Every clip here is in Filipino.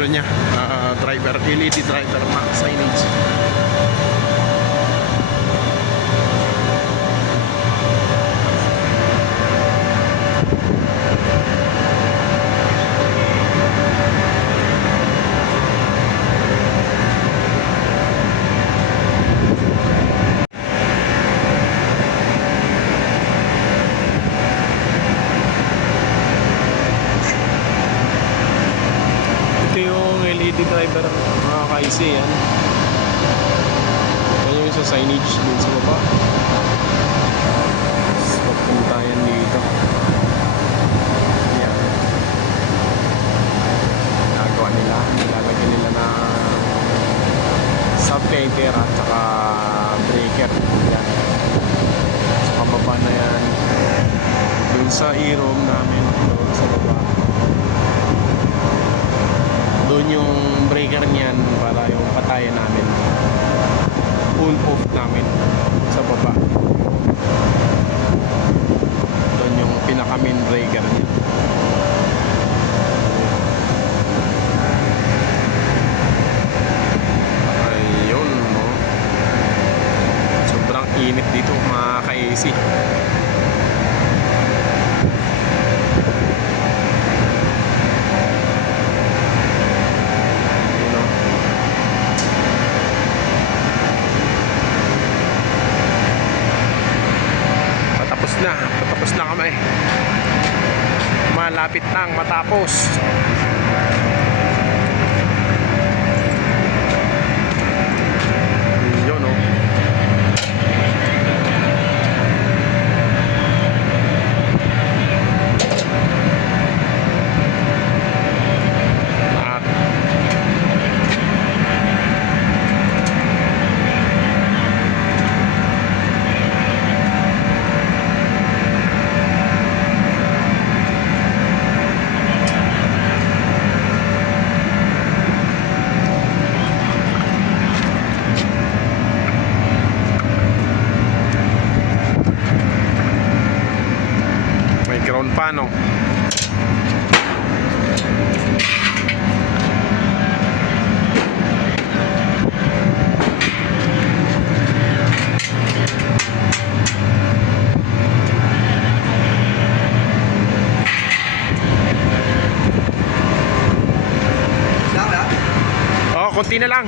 ano niya, driver, LED driver signage. LED driver mga kaisi, yan. Yan yung sa signage din sa baba. Papunta yan dito. Yan. Nagawa nila. Nilalagyan nila na subtaker at saka breaker. Yan. Sa pababa na yan. Dun sa e-room namin. Doon sa baba. Doon yung breaker niyan para yung patayan namin, pull off namin sa baba. Doon yung pinaka main breaker niya. Ayun, no? Sobrang init dito mga ka-AC. Patapos na kami. Malapit nang matapos. Yun, oh. Ground pa, no? Oh, konti na lang.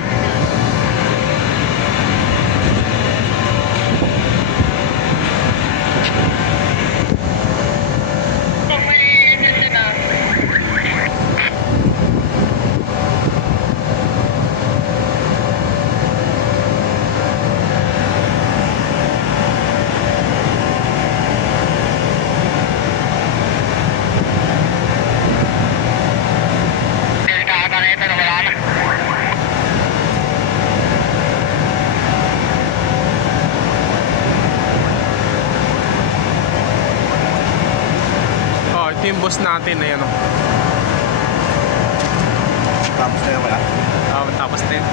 Ito yung boss natin, ayan, oh. Tapos na yun, wala? Tapos na yun.